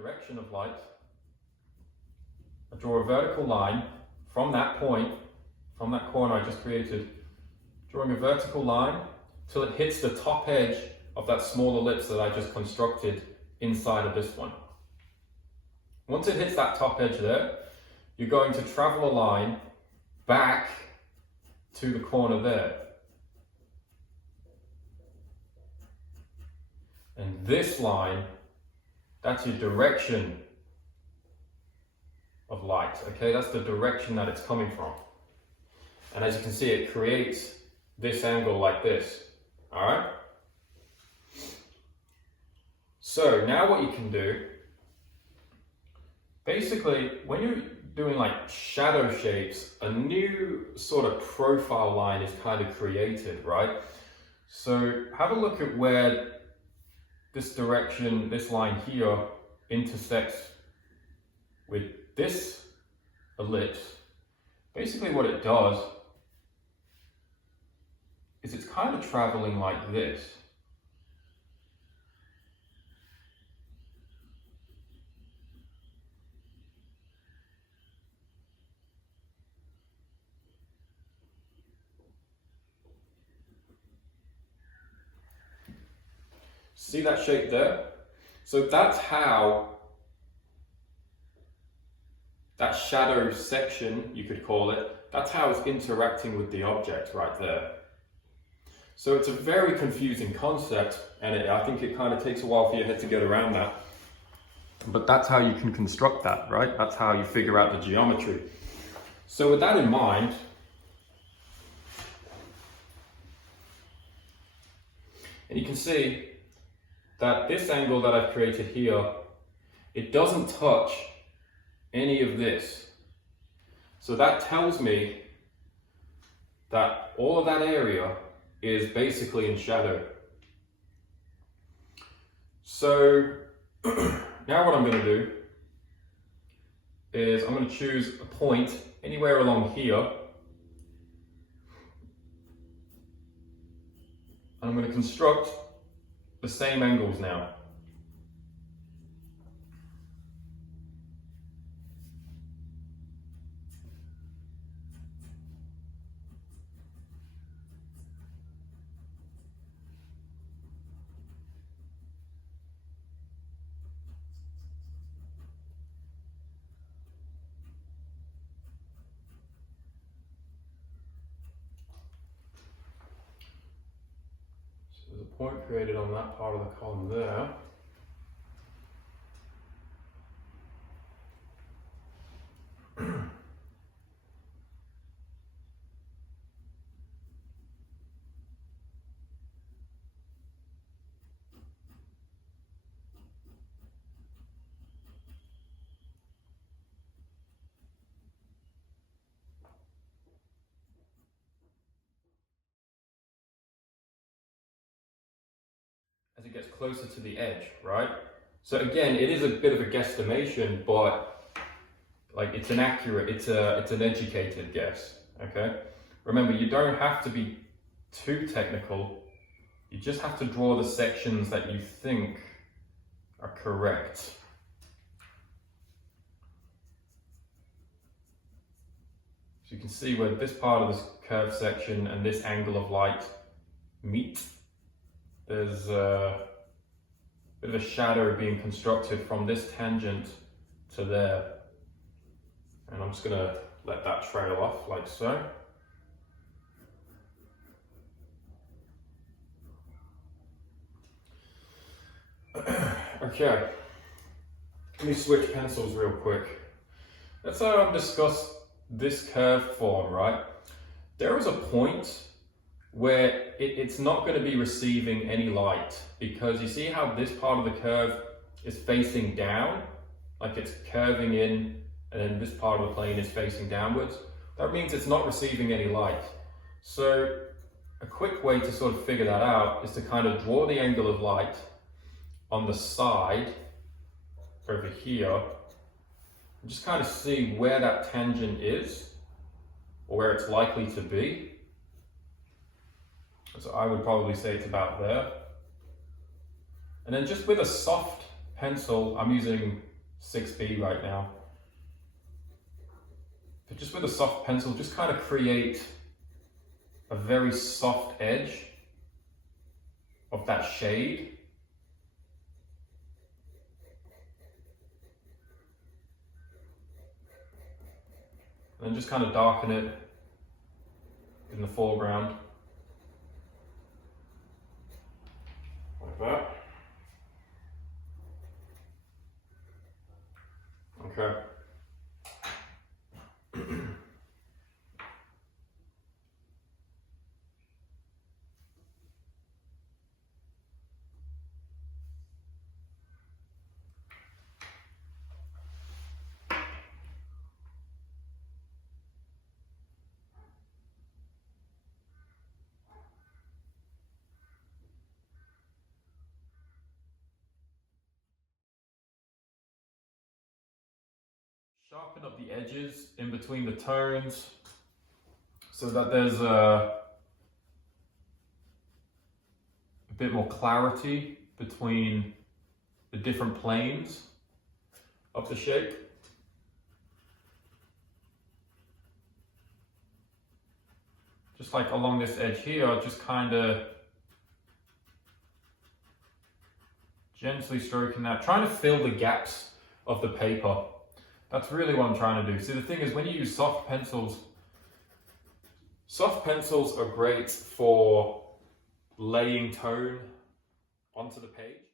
direction of light, I draw a vertical line from that point, from that corner I just created, drawing a vertical line till it hits the top edge of that small ellipse that I just constructed inside of this one. Once it hits that top edge there, you're going to travel a line back to the corner there. And this line, that's your direction of light, okay? That's the direction that it's coming from. And as you can see, it creates this angle like this, all right? So now what you can do, basically, when you're doing like shadow shapes, a new sort of profile line is kind of created, right? So have a look at where this direction, this line here, intersects with this ellipse. Basically what it does is it's kind of traveling like this. See that shape there? So that's how that shadow section, you could call it, that's how it's interacting with the object right there. So it's a very confusing concept, and I think it kind of takes a while for your head to get around that. But that's how you can construct that, right? That's how you figure out the geometry. So with that in mind, and you can see that this angle that I've created here, it doesn't touch any of this. So that tells me that all of that area is basically in shadow. So now what I'm going to do is I'm going to choose a point anywhere along here, and I'm going to construct the same angles now. There's a point created on that part of the column there. As it gets closer to the edge, right? So again, it is a bit of a guesstimation, but like it's an accurate, it's an educated guess, okay? Remember, you don't have to be too technical. You just have to draw the sections that you think are correct. So you can see where this part of this curved section and this angle of light meet. There's a bit of a shadow being constructed from this tangent to there. And I'm just going to let that trail off like so. Okay, let me switch pencils real quick. Let's discuss this curved form, right? There is a point where it's not going to be receiving any light, because you see how this part of the curve is facing down, like it's curving in, and then this part of the plane is facing downwards. That means it's not receiving any light. So a quick way to sort of figure that out is to kind of draw the angle of light on the side over here, and just kind of see where that tangent is, or where it's likely to be. So I would probably say it's about there. And then just with a soft pencil, I'm using 6B right now, but just with a soft pencil, just kind of create a very soft edge of that shade. And then just kind of darken it in the foreground. Like that. Okay. Sharpen up the edges in between the tones so that there's a bit more clarity between the different planes of the shape. Just like along this edge here, just kind of gently stroking that, trying to fill the gaps of the paper. That's really what I'm trying to do. See, the thing is, when you use soft pencils are great for laying tone onto the page.